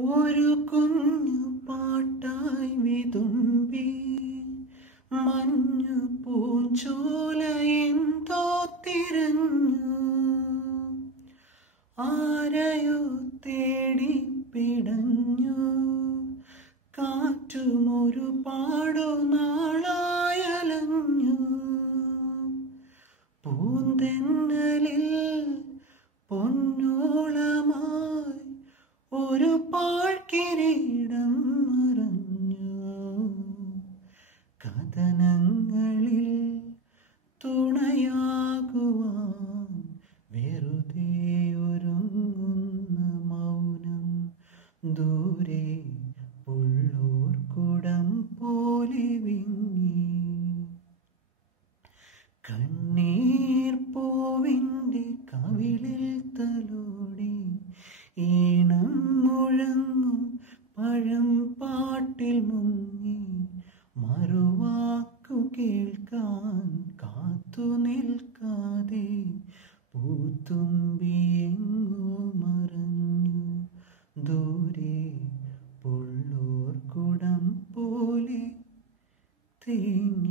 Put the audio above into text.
ഒരു കുഞ്ഞു പാട്ടായി വിതുമ്പി മഞ്ഞു പൂഞ്ചോലയെന്തോ തിരഞ്ഞു. ആരെയോ തേടി പിടഞ്ഞു. കാറ്റും ഒരുപാടു നാളായലഞ്ഞു. പൂന്തെന്നലിൽ പൊന്നോളമായി ഒരു പാഴ്കിരീടം മറഞ്ഞു. കഥനങ്ങളിൽ തുണയാകുവാൻ വെറുതെ ഒരുങ്ങുന്ന മൗനം. ദൂരെ ഉള്ളോർ കുടം പോലെ വിങ്ങി. കണ്ണീർ പൂവിൻ്റെ കവിളിൽ തലോടി ഈണം മുഴങ്ങും പഴം പാട്ടിൽ മുങ്ങി. മറുവാക്കു കേൾക്കാൻ കാത്തു നിൽക്കാതെ പൂത്തുമ്പിയെങ്ങോ മറഞ്ഞു. ദൂരെ ഉള്ളോർ കുടം പോലെ തേങ്ങി.